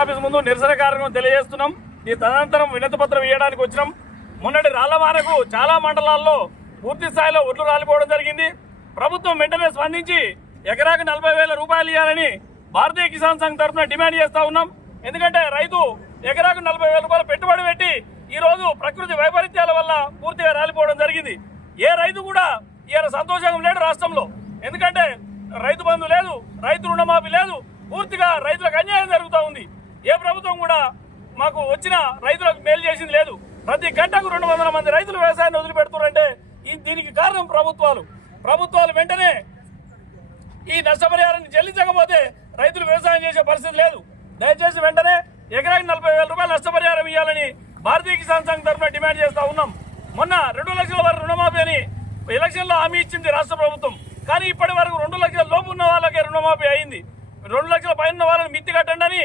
Office ముందు నిరసన కార్యక్రమం తెలియజేస్తున్నాం. ఈ తదనంతరం వినతి పత్రం ఇవ్వడానికి వచ్చినాం. మొన్నటి రాళ్లవానకు చాలా మండలాల్లో పూర్తి స్థాయిలో ఒడ్లు రాలిపోవడం జరిగింది. ప్రభుత్వం వెంటనే స్పందించి ఎకరాకు 40,000 రూపాయలు ఇవ్వాలని భారతీయ కిసాన్ సంఘ్ తరఫున డిమాండ్ చేస్తా ఉన్నాం. ఎందుకంటే రైతు ఎకరాకు 40,000 రూపాయలు పెట్టుబడి పెట్టి ఈ రోజు ప్రకృతి వైపరీత్యాల వల్ల పూర్తిగా రాలిపోవడం జరిగింది. ఏ రైతు కూడా ఇవాళ సంతోషంగా లేడు రాష్ట్రంలో. ఎందుకంటే రైతు బంధు లేదు, రైతు రుణమాఫీ లేదు, పూర్తిగా రైతులకు అన్యాయం జరుగుతూ ఉంది. ఏ ప్రభుత్వం కూడా మాకు వచ్చిన రైతులకు మేలు చేసింది లేదు. ప్రతి గంటకు 200 మంది రైతులు వ్యవసాయాన్ని వదిలిపెడుతున్నారంటే దీనికి కారణం ప్రభుత్వాలు వెంటనే ఈ నష్టపరిహారాన్ని చెల్లించకపోతే రైతులు వ్యవసాయం చేసే పరిస్థితి లేదు. దయచేసి వెంటనే ఎకరాకి 40,000 రూపాయలు నష్టపరిహారం ఇవ్వాలని భారతీయ కిసాన్ సంఘ్ తరఫున డిమాండ్ చేస్తా ఉన్నాం. మొన్న 2 లక్షల వరకు రుణమాఫీ అని ఎలక్షన్లో హామీ ఇచ్చింది రాష్ట్ర ప్రభుత్వం. కానీ ఇప్పటి వరకు 2 లక్షల లోపు ఉన్న వాళ్ళకే రుణమాఫీ అయింది. 2 లక్షల పైన వాళ్ళని మిత్తి కట్టండి అని